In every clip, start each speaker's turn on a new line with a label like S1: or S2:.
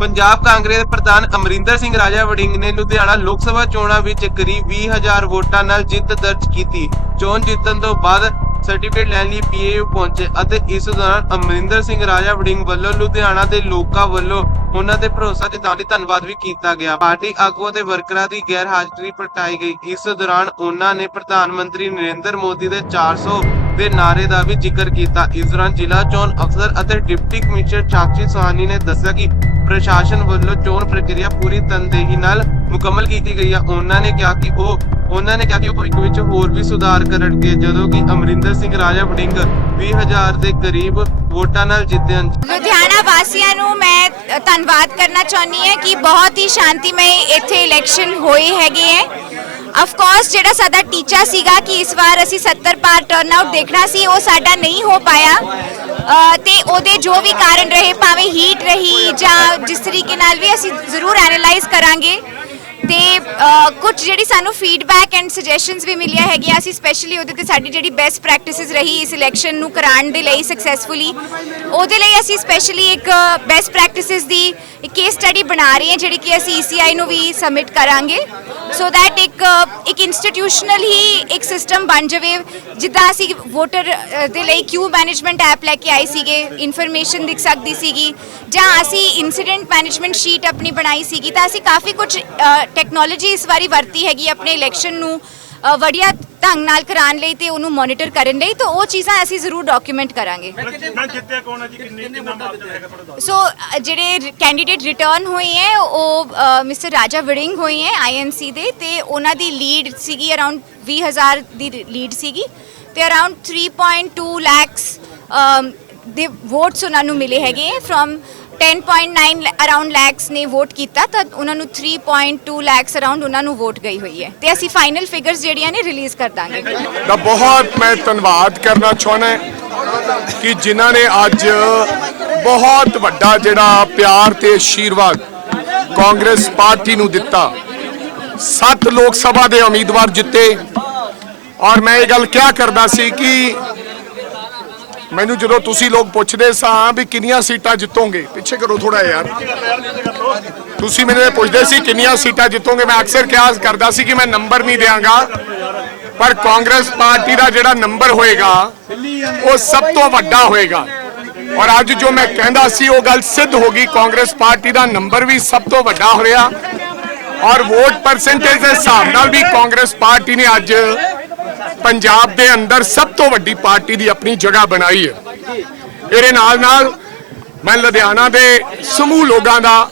S1: ਪੰਜਾਬ ਕਾਂਗਰਸ ਪ੍ਰਧਾਨ ਅਮਰਿੰਦਰ ਸਿੰਘ ਰਾਜਾ ਵੜਿੰਗ ਨੇ ਲੁਧਿਆਣਾ ਲੋਕ ਸਭਾ ਚੋਣਾਂ ਵਿੱਚ ਕਰੀਬ 20000 ਵੋਟਾਂ ਨਾਲ ਜਿੱਤ ਦਰਜ ਕੀਤੀ। ਚੋਣ ਜਿੱਤਣ ਤੋਂ ਬਾਅਦ ਸਰਟੀਫਿਕੇਟ ਲੈਣ ਲਈ ਪੀਏਯੂ ਪਹੁੰਚੇ ਅਤੇ ਇਸ ਦੌਰਾਨ ਅਮਰਿੰਦਰ ਸਿੰਘ ਰਾਜਾ ਵੜਿੰਗ ਵੱਲੋਂ ਲੁਧਿਆਣਾ ਦੇ ਲੋਕਾਂ ਵੱਲੋਂ ਉਹਨਾਂ ਦੇ ਭਰੋਸਾ ਜਤਾਉਣ ਲਈ ਧੰਨਵਾਦ ਵੀ ਕੀਤਾ ਗਿਆ। ਪਾਰਟੀ ਆਗੂਆਂ ਤੇ ਵਰਕਰਾਂ ਦੀ ਗੈਰ ਹਾਜ਼ਰੀ ਪ੍ਰਗਟਾਈ ਗਈ। ਇਸ ਦੌਰਾਨ ਉਹਨਾਂ ਨੇ ਪ੍ਰਧਾਨ ਮੰਤਰੀ ਨਰਿੰਦਰ ਮੋਦੀ ਦੇ 400 ਦੇ ਨਾਰੇ ਦਾ ਵੀ ਜ਼ਿਕਰ ਕੀਤਾ। ਇਸ ਦੌਰਾਨ ਜ਼ਿਲ੍ਹਾ ਚੋਣ ਅਫਸਰ ਅਤੇ ਡਿਪਟੀ ਕਮਿਸ਼ਨਰ ਸਾਕਸ਼ੀ ਸੋਹਾਨੀ ਨੇ ਦੱਸਿਆ ਕਿ ਪ੍ਰਸ਼ਾਸਨ ਵੱਲੋਂ ਚੋਣ ਪ੍ਰਕਿਰਿਆ ਪੂਰੀ ਤਨਦੇਹੀ ਨਾਲ ਮੁਕੰਮਲ ਕੀਤੀ ਗਈ ਹੈ ਉਹਨਾਂ ਨੇ ਕਿਹਾ ਕਿ ਉਹ ਉਹਨਾਂ ਨੇ ਕਿਹਾ ਕਿ ਉਹ ਭਵਿੱਖ ਵਿੱਚ ਹੋਰ ਵੀ ਸੁਧਾਰ ਕਰਨਗੇ, ਜਦੋਂ ਕਿ ਅਮਰਿੰਦਰ ਸਿੰਘ ਰਾਜਾ ਵੜਿੰਗ 20000 ਦੇ ਕਰੀਬ ਵੋਟਾਂ ਨਾਲ ਜਿੱਤੇ
S2: ਲੁਧਿਆਣਾ ਵਾਸੀਆਂ ਨੂੰ ਮੈਂ ਧੰਨਵਾਦ ਕਰਨਾ ਚਾਹੁੰਦੀ ਹਾਂ ਕਿ ਬਹੁਤ ਹੀ ਸ਼ਾਂਤੀਮਈ ਇੱਥੇ ਇਲੈਕਸ਼ਨ ਹੋਏ ਹੈਗੇ ਹੈ। ਆਫ ਕੋਰਸ ਜਿਹੜਾ ਸਾਡਾ ਟੀਚਾ ਸੀਗਾ ਕਿ ਇਸ ਵਾਰ ਅਸੀਂ 70 ਪਾਰ ਟਰਨਆਊਟ ਦੇਖਣਾ ਸੀ, ਉਹ ਸਾਡਾ ਨਹੀਂ ਹੋ ਪਾਇਆ। ਤੇ ਉਹਦੇ ਜੋ ਵੀ ਕਾਰਨ ਰਹੇ, ਭਾਵੇਂ ਹੀਟ ਰਹੀ ਜਾਂ ਜਿਸ ਤਰੀਕੇ ਨਾਲ ਵੀ ਅਸੀਂ ਜ਼ਰੂਰ ਐਨਾਲਾਈਜ਼ ਕਰਾਂਗੇ। ਤੇ ਅ, ਕੁਝ ਜਿਹੜੀ ਸਾਨੂੰ ਫੀਡਬੈਕ ਐਂਡ ਸੁਜੈਸ਼ਨਸ ਵੀ ਮਿਲੀਆਂ ਹੈਗੀਆਂ ਅਸੀਂ ਸਪੈਸ਼ਲੀ ਉਹਦੇ ਤੇ ਸਾਡੀ ਜਿਹੜੀ ਬੈਸਟ ਪ੍ਰੈਕਟਿਸਿਸ ਰਹੀ ਇਸ ਇਲੈਕਸ਼ਨ ਨੂੰ ਕਰਾਉਣ ਦੇ ਲਈ ਸਕਸੈਸਫੁਲੀ ਉਹਦੇ ਲਈ ਅਸੀਂ ਸਪੈਸ਼ਲੀ ਇੱਕ ਬੈਸਟ ਪ੍ਰੈਕਟਿਸਿਸ ਦੀ ਕੇਸ ਸਟੱਡੀ ਬਣਾ ਰਹੇ ਹਾਂ ਜਿਹੜੀ ਕਿ ਅਸੀਂ ECI ਨੂੰ ਵੀ ਸਬਮਿਟ ਕਰਾਂਗੇ। ਸੋ ਦੈਟ ਇੱਕ ਇੱਕ ਇੰਸਟੀਟਿਊਸ਼ਨਲ ਹੀ ਇੱਕ ਸਿਸਟਮ ਬਣ ਜਾਵੇ ਜਿੱਦਾਂ ਅਸੀਂ ਵੋਟਰ ਦੇ ਲਈ ਕਿਊ ਮੈਨੇਜਮੈਂਟ ਐਪ ਲੈ ਕੇ ਆਏ ਸੀਗੇ ਇਨਫੋਰਮੇਸ਼ਨ ਦਿਖ ਸਕਦੀ ਸੀਗੀ ਜਾਂ ਅਸੀਂ ਇਨਸੀਡੈਂਟ ਮੈਨੇਜਮੈਂਟ ਸ਼ੀਟ ਆਪਣੀ ਬਣਾਈ ਸੀਗੀ ਤਾਂ ਅਸੀਂ ਕਾਫੀ ਕੁਝ ਟੈਕਨੋਲੋਜੀ ਇਸ ਵਾਰੀ ਵਰਤੀ ਹੈਗੀ ਆਪਣੇ ਇਲੈਕਸ਼ਨ ਨੂੰ ਵਧੀਆ ਢੰਗ ਨਾਲ ਕਰਾਉਣ ਲਈ ਤੇ ਉਹਨੂੰ ਮੋਨੀਟਰ ਕਰਨ ਲਈ ਤਾਂ ਉਹ ਚੀਜ਼ਾਂ ਅਸੀਂ ਜ਼ਰੂਰ ਡਾਕੂਮੈਂਟ ਕਰਾਂਗੇ।
S3: ਮੈਂ ਜਿੱਤਿਆ ਕੌਣ ਹੈ ਜੀ? ਕਿੰਨੇ ਕਿੰਨਾ ਮਾਰਜਨ ਹੈਗਾ ਤੁਹਾਡਾ?
S2: ਸੋ ਜਿਹੜੇ ਕੈਂਡੀਡੇਟ ਰਿਟਰਨ ਹੋਏ ਹੈ ਉਹ ਮਿਸਟਰ ਰਾਜਾ ਵੜਿੰਗ ਹੋਏ ਹੈ ਆਈਐਨਸੀ ਦੇ ਤੇ ਉਹਨਾਂ ਦੀ ਲੀਡ ਸੀਗੀ ਅਰਾਊਂਡ 20000 ਦੀ ਲੀਡ ਸੀਗੀ ਤੇ ਅਰਾਊਂਡ 3.2 ਲੈਕਸ ਦੇ ਵੋਟਸ ਉਹਨਾਂ ਨੂੰ ਮਿਲੇ ਹੈਗੇ ਫਰਮ 10.9 ਅਰਾਊਂਡ ਲੈਕਸ ਨੇ ਵੋਟ ਕੀਤਾ, ਤਾਂ ਉਹਨਾਂ ਨੂੰ 3.2 ਲੈਕਸ ਅਰਾਊਂਡ ਉਹਨਾਂ ਨੂੰ ਵੋਟ ਗਈ ਹੋਈ ਹੈ। ਤੇ ਅਸੀਂ ਫਾਈਨਲ ਫਿਗਰਸ ਜਿਹੜੀਆਂ ਨੇ ਰਿਲੀਜ਼ ਕਰ ਦਾਂਗੇ।
S4: ਦਾ ਬਹੁਤ ਮੈਂ ਧੰਨਵਾਦ ਕਰਨਾ ਚਾਹੁੰਦਾ ਕਿ ਜਿਨ੍ਹਾਂ ਨੇ ਅੱਜ ਬਹੁਤ ਵੱਡਾ ਜਿਹੜਾ ਪਿਆਰ ਤੇ ਆਸ਼ੀਰਵਾਦ ਕਾਂਗਰਸ ਪਾਰਟੀ ਨੂੰ ਦਿੱਤਾ, ਸੱਤ ਲੋਕ ਸਭਾ ਦੇ ਉਮੀਦਵਾਰ ਜਿੱਤੇ। ਔਰ ਮੈਂ ਇਹ ਗੱਲ ਕਿਹਾ ਕਰਦਾ ਸੀ ਕਿ ਮੈਨੂੰ ਜਦੋਂ ਤੁਸੀਂ ਲੋਕ ਪੁੱਛਦੇ ਸਾਂ ਵੀ ਕਿੰਨੀਆਂ ਸੀਟਾਂ ਜਿੱਤੋਗੇ, ਪਿੱਛੇ ਕਰੋ ਥੋੜਾ ਯਾਰ। ਤੁਸੀਂ ਮੈਨੂੰ ਇਹ ਪੁੱਛਦੇ ਸੀ ਕਿੰਨੀਆਂ ਸੀਟਾਂ ਜਿੱਤੋਗੇ, ਮੈਂ ਅਕਸਰ ਕਿਹਾ ਕਰਦਾ ਸੀ ਕਿ ਮੈਂ ਨੰਬਰ ਨਹੀਂ ਦਿਆਂਗਾ, ਪਰ ਕਾਂਗਰਸ ਪਾਰਟੀ ਦਾ ਜਿਹੜਾ ਨੰਬਰ ਹੋਏਗਾ, ਉਹ ਸਭ ਤੋਂ ਵੱਡਾ ਹੋਏਗਾ। ਔਰ ਅੱਜ ਜੋ ਮੈਂ ਕਹਿੰਦਾ ਸੀ, ਉਹ ਗੱਲ ਸਿੱਧ ਹੋ ਗਈ, ਕਾਂਗਰਸ ਪਾਰਟੀ ਦਾ ਨੰਬਰ ਵੀ ਸਭ ਤੋਂ ਵੱਡਾ ਹੋ ਰਿਹਾ ਔਰ ਵੋਟ ਪਰਸੈਂਟੇਜ ਦੇ ਹਿਸਾਬ ਨਾਲ ਵੀ ਕਾਂਗਰਸ ਪਾਰਟੀ ਨੇ ਅੱਜ ਪੰਜਾਬ ਦੇ ਅੰਦਰ ਸਭ ਤੋਂ ਵੱਡੀ ਪਾਰਟੀ ਦੀ ਆਪਣੀ ਜਗ੍ਹਾ ਬਣਾਈ ਹੈ ਇਹਦੇ ਨਾਲ ਨਾਲ ਮੈਂ ਲੁਧਿਆਣਾ ਦੇ ਸਮੂਹ ਲੋਕਾਂ ਦਾ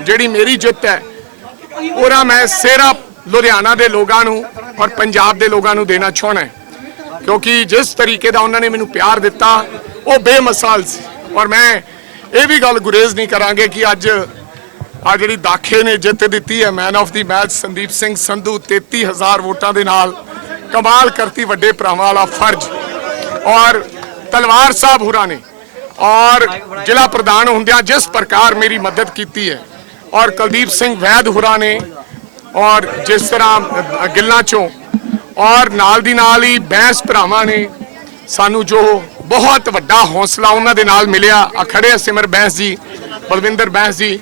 S4: ਜਿਹੜੀ ਮੇਰੀ ਜਿੱਤ ਹੈ, ਉਹਦਾ ਮੈਂ ਸਿਹਰਾ ਲੁਧਿਆਣਾ ਦੇ ਲੋਕਾਂ ਨੂੰ ਔਰ ਪੰਜਾਬ ਦੇ ਲੋਕਾਂ ਨੂੰ ਦੇਣਾ ਚਾਹੁੰਦਾ ਹਾਂ। ਕਿਉਂਕਿ ਜਿਸ ਤਰੀਕੇ ਦਾ ਉਹਨਾਂ ਨੇ ਮੈਨੂੰ ਪਿਆਰ ਦਿੱਤਾ, ਉਹ ਬੇਮਿਸਾਲ ਸੀ ਔਰ ਮੈਂ ਇਹ ਵੀ ਗੱਲ ਗੁਰੇਜ਼ ਨਹੀਂ ਕਰਾਂਗੇ ਕਿ ਅੱਜ ਆ ਜਿਹੜੀ ਦਾਖੇ ਨੇ ਜਿੱਤ ਦਿੱਤੀ ਹੈ man of the match Sandeep Singh Sandhu 33000 ਵੋਟਾਂ ਦੇ ਨਾਲ ਕਮਾਲ ਕਰਤੀ ਵੱਡੇ ਭਰਾਵਾਂ ਵਾਲਾ ਫਰਜ਼। ਔਰ ਤਲਵਾਰ ਸਾਹਿਬ ਹੁਰਾਂ ਨੇ, ਔਰ ਜ਼ਿਲ੍ਹਾ ਪ੍ਰਧਾਨ ਹੁੰਦਿਆਂ ਜਿਸ ਪ੍ਰਕਾਰ ਮੇਰੀ ਮਦਦ ਕੀਤੀ ਹੈ, ਔਰ ਕੁਲਦੀਪ ਸਿੰਘ ਵੈਦ ਹੁਰਾਂ ਨੇ, ਔਰ ਜਿਸ ਤਰ੍ਹਾਂ ਗਿੱਲਾਂ ਚੋਂ, ਔਰ ਨਾਲ ਦੀ ਨਾਲ ਹੀ ਬੈਂਸ ਭਰਾਵਾਂ ਨੇ, ਸਾਨੂੰ ਜੋ ਬਹੁਤ ਵੱਡਾ ਹੌਸਲਾ ਉਹਨਾਂ ਦੇ ਨਾਲ ਮਿਲਿਆ ਆ ਖੜੇ ਸਿਮਰ ਬੈਂਸ ਜੀ, ਬਲਵਿੰਦਰ ਬੈਂਸ ਜੀ,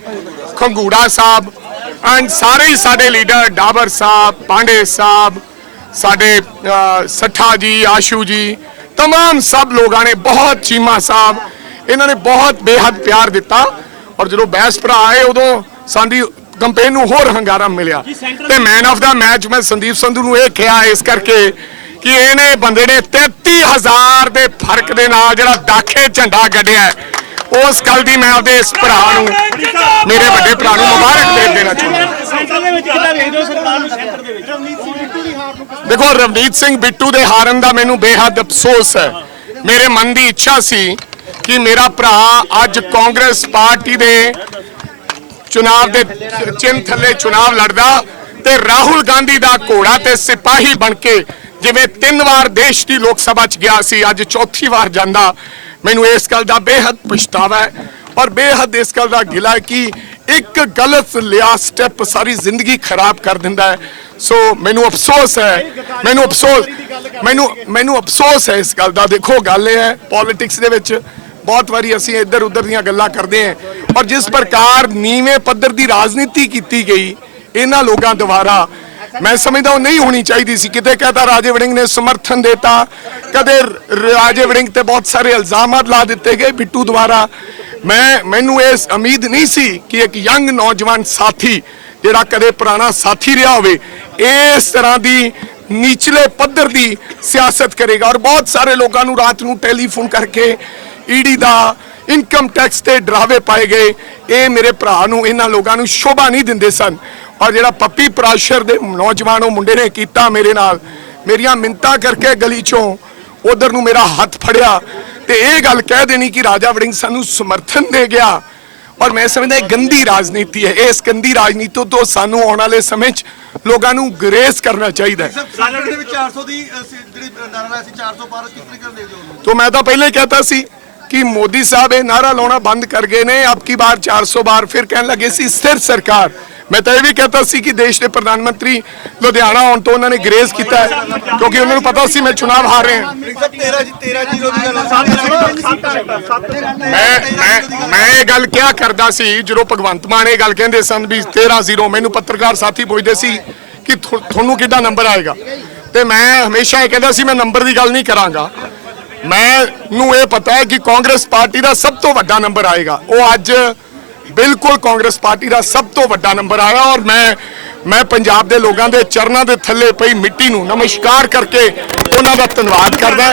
S4: ਖੰਗੂੜਾ ਸਾਹਿਬ ਐਂਡ ਸਾਰੇ ਹੀ ਸਾਡੇ ਲੀਡਰ ਡਾਬਰ ਸਾਹਿਬ, ਪਾਂਡੇ ਸਾਹਿਬ ਸਾਡੇ ਅ, ਸੱਠਾ ਜੀ ਆਸ਼ੂ ਜੀ तमाम ਸਭ ਲੋਕਾਂ ਨੇ ਬਹੁਤ ਚੀਮਾ ਸਾਹਿਬ ਇਹਨਾਂ ਨੇ ਬਹੁਤ ਬੇਹੱਦ ਪਿਆਰ ਦਿੱਤਾ ਔਰ ਜਦੋਂ ਬੈਸ ਭਰਾ ਆਏ ਉਦੋਂ ਸਾਡੀ ਕੰਪੇਨ ਨੂੰ ਹੋਰ ਹੰਗਾਰਾ ਮਿਲਿਆ ਤੇ ਮੈਨ ਆਫ ਦਾ ਮੈਚ ਮੈਂ ਸੰਦੀਪ ਸੰਧੂ ਨੂੰ ਇਹ ਕਿਹਾ ਇਸ ਕਰਕੇ ਕਿ ਇਹਨੇ ਬੰਦੇ ਨੇ 33000 ਦੇ ਫਰਕ ਦੇ ਨਾਲ ਜਿਹੜਾ ਦਾਖੇ ਝੰਡਾ ਗੱਡਿਆ ਹੈ, ਉਸ ਗੱਲ ਦੀ ਮੈਂ ਆਪਦੇ ਇਸ ਭਰਾ ਨੂੰ ਮੇਰੇ ਵੱਡੇ ਭਰਾ ਨੂੰ ਮੁਬਾਰਕ ਦੇ ਦੇਣਾ ਚਾਹੁੰਦਾ
S3: ਸੈਂਟਰ ਦੇ ਵਿੱਚ ਕਿੱਦਾਂ ਵੇਖਦੇ ਹੋ ਸਰਕਾਰ ਨੂੰ ਸੈਂਟਰ ਦੇ ਵਿੱਚ
S4: ਦੇਖੋ ਰਵਨੀਤ ਸਿੰਘ ਬਿੱਟੂ ਦੇ ਹਾਰਨ ਦਾ ਮੈਨੂੰ ਬੇਹੱਦ ਅਫਸੋਸ ਹੈ। ਮੇਰੇ ਮਨ ਦੀ ਇੱਛਾ ਸੀ ਕਿ ਮੇਰਾ ਭਰਾ ਅੱਜ ਕਾਂਗਰਸ ਪਾਰਟੀ ਦੇ ਚੁਣਾਵ ਦੇ ਚਿੰਨ ਥੱਲੇ ਚੁਣਾਵ ਲੜਦਾ ਤੇ ਰਾਹੁਲ ਗਾਂਧੀ ਦਾ ਘੋੜਾ ਤੇ ਸਿਪਾਹੀ ਬਣ ਕੇ ਜਿਵੇਂ ਤਿੰਨ ਵਾਰ ਦੇਸ਼ ਦੀ ਲੋਕ ਸਭਾ ਚ ਗਿਆ ਸੀ, ਅੱਜ ਚੌਥੀ ਵਾਰ ਜਾਂਦਾ। ਮੈਨੂੰ ਇਸ ਗੱਲ ਦਾ ਬੇਹੱਦ ਪਛਤਾਵਾ ਹੈ ਔਰ ਬੇਹੱਦ ਇਸ ਗੱਲ ਦਾ ਗਿਲਾ ਕਿ ਇੱਕ ਗਲਤ ਲਿਆ ਸਟੈਪ ਸਾਰੀ ਜ਼ਿੰਦਗੀ ਖਰਾਬ ਕਰ ਦਿੰਦਾ ਹੈ। ਸੋ ਮੈਨੂੰ ਅਫਸੋਸ ਹੈ। ਮੈਨੂੰ ਅਫਸੋਸ ਮੈਨੂੰ ਮੈਨੂੰ ਅਫਸੋਸ ਹੈ ਇਸ ਗੱਲ ਦਾ। ਦੇਖੋ ਗੱਲ ਇਹ ਹੈ ਪੋਲਿਟਿਕਸ ਦੇ ਵਿੱਚ। ਬਹੁਤ ਵਾਰੀ ਅਸੀਂ ਇੱਧਰ ਉੱਧਰ ਦੀਆਂ ਗੱਲਾਂ ਕਰਦੇ ਹਾਂ। ਔਰ ਜਿਸ ਪ੍ਰਕਾਰ ਨੀਵੇਂ ਪੱਧਰ ਦੀ ਰਾਜਨੀਤੀ ਕੀਤੀ ਗਈ ਇਹਨਾਂ ਲੋਕਾਂ ਦੁਆਰਾ ਮੈਂ ਸਮਝਦਾ ਉਹ ਨਹੀਂ ਹੋਣੀ ਚਾਹੀਦੀ ਸੀ। ਕਿਤੇ ਕਹਤਾ ਰਾਜੇ ਵੜਿੰਗ ਨੇ ਸਮਰਥਨ ਦਿੱਤਾ ਕਦੇ ਰਾਜੇ ਵੜਿੰਗ ਤੇ ਬਹੁਤ ਸਾਰੇ ਇਲਜ਼ਾਮਾਤ ਲਾ ਦਿੱਤੇ ਗਏ ਬਿੱਟੂ ਦੁਆਰਾ। ਮੈਂ, ਮੈਨੂੰ ਇਹ ਉਮੀਦ ਨਹੀਂ ਸੀ ਕਿ ਇੱਕ ਯੰਗ ਨੌਜਵਾਨ ਸਾਥੀ ਜਿਹੜਾ ਕਦੇ ਪੁਰਾਣਾ ਸਾਥੀ ਰਿਹਾ ਹੋਵੇ, ਇਸ ਤਰ੍ਹਾਂ ਦੀ ਨੀਚਲੇ ਪੱਧਰ ਦੀ ਸਿਆਸਤ ਕਰੇਗਾ। ਔਰ ਬਹੁਤ ਸਾਰੇ ਲੋਕਾਂ ਨੂੰ ਰਾਤ ਨੂੰ ਟੈਲੀਫੋਨ ਕਰਕੇ ਈਡੀ ਦਾ ਇਨਕਮ ਟੈਕਸ ਤੇ ਡਰਾਵੇ ਪਾਏ ਗਏ। ਇਹ ਮੇਰੇ ਭਰਾ ਨੂੰ, ਇਹਨਾਂ ਲੋਕਾਂ ਨੂੰ ਸ਼ੋਭਾ ਨਹੀਂ ਦਿੰਦੇ ਸਨ। ਔਰ ਜਿਹੜਾ ਪੱਪੀ ਪ੍ਰਾਸ਼ਰ ਦੇ ਨੌਜਵਾਨ ਉਹ ਮੁੰਡੇ ਨੇ ਕੀਤਾ ਮੇਰੇ ਨਾਲ, ਮੇਰੀਆਂ ਮਿੰਤਾ ਕਰਕੇ ਗਲੀ ਚੋਂ ਉਧਰ ਨੂੰ ਮੇਰਾ ਹੱਥ ਫੜਿਆ। ਤੇ ਇਹ ਗੱਲ ਕਹਿ ਦੇਣੀ ਕਿ ਰਾਜਾ ਵੜਿੰਗ ਸਾਨੂੰ ਸਮਰਥਨ ਦੇ ਗਿਆ। ਔਰ ਮੈਂ ਸਮਝਦਾ ਇਹ ਗੰਦੀ ਰਾਜਨੀਤੀ ਹੈ। ਇਸ ਗੰਦੀ ਰਾਜਨੀਤੀ ਤੋਂ ਸਾਨੂੰ ਆਉਣ ਵਾਲੇ ਸਮੇਂ 'ਚ ਲੋਕਾਂ ਨੂੰ ਗ੍ਰੇਸ ਕਰਨਾ ਚਾਹੀਦਾ ਹੈ।
S5: ਤੋਂ ਮੈਂ ਤਾਂ ਪਹਿਲੇ ਕਹਤਾ ਸੀ
S4: ਕਿ ਮੋਦੀ ਸਾਹਿਬ ਇਹ ਨਾਰਾ ਲਾਉਣਾ ਬੰਦ ਕਰ ਗਏ ਨੇ। ਆਪਕੀ ਕੀ ਬਾਰ 400 ਬਾਰ ਫਿਰ ਕਹਿਣ ਲੱਗੇ ਸੀ ਸਿਰ ਸਰਕਾਰ। ਮੈਂ ਤਾਂ ਇਹ ਵੀ ਕਹਤਾ ਸੀ ਕਿ ਦੇਸ਼ ਦੇ ਪ੍ਰਧਾਨ ਮੰਤਰੀ ਲੁਧਿਆਣਾ ਆਉਣ ਤੋਂ ਉਹਨਾਂ ਨੇ ਗਰੇਜ਼ ਕੀਤਾ ਹੈ ਕਿਉਂਕਿ ਉਹਨਾਂ ਨੂੰ ਪਤਾ ਸੀ ਮੈਂ ਚੁਣਾਵ ਹਾਰ ਰਿਹਾ
S5: 13 13
S4: ਮੈਂ ਮੈਂ ਮੈਂ ਇਹ ਗੱਲ ਕਿਹਾ ਕਰਦਾ ਸੀ ਜਦੋਂ ਭਗਵੰਤ ਮਾਨ ਇਹ ਗੱਲ ਕਹਿੰਦੇ ਸਨ ਵੀ 13-0 ਮੈਨੂੰ ਪੱਤਰਕਾਰ ਸਾਥੀ ਪੁੱਛਦੇ ਸੀ ਕਿ ਤੁਹਾਨੂੰ ਕਿੱਦਾਂ ਨੰਬਰ ਆਏਗਾ? ਤੇ ਮੈਂ ਹਮੇਸ਼ਾ ਇਹ ਕਹਿੰਦਾ ਸੀ ਮੈਂ ਨੰਬਰ ਦੀ ਗੱਲ ਨਹੀਂ ਕਰਾਂਗਾ। ਮੈਨੂੰ ਇਹ ਪਤਾ ਹੈ ਕਿ ਕਾਂਗਰਸ ਪਾਰਟੀ ਦਾ ਸਭ ਤੋਂ ਵੱਡਾ ਨੰਬਰ ਆਏਗਾ। ਉਹ ਅੱਜ ਬਿਲਕੁਲ ਕਾਂਗਰਸ ਪਾਰਟੀ ਦਾ ਸਭ ਤੋਂ ਵੱਡਾ ਨੰਬਰ ਆਇਆ ਔਰ ਮੈਂ ਮੈਂ ਪੰਜਾਬ ਦੇ ਲੋਕਾਂ ਦੇ ਚਰਨਾਂ ਦੇ ਥੱਲੇ ਪਈ ਮਿੱਟੀ ਨੂੰ ਨਮਸਕਾਰ ਕਰਕੇ ਉਹਨਾਂ ਦਾ ਧੰਨਵਾਦ ਕਰਦਾ।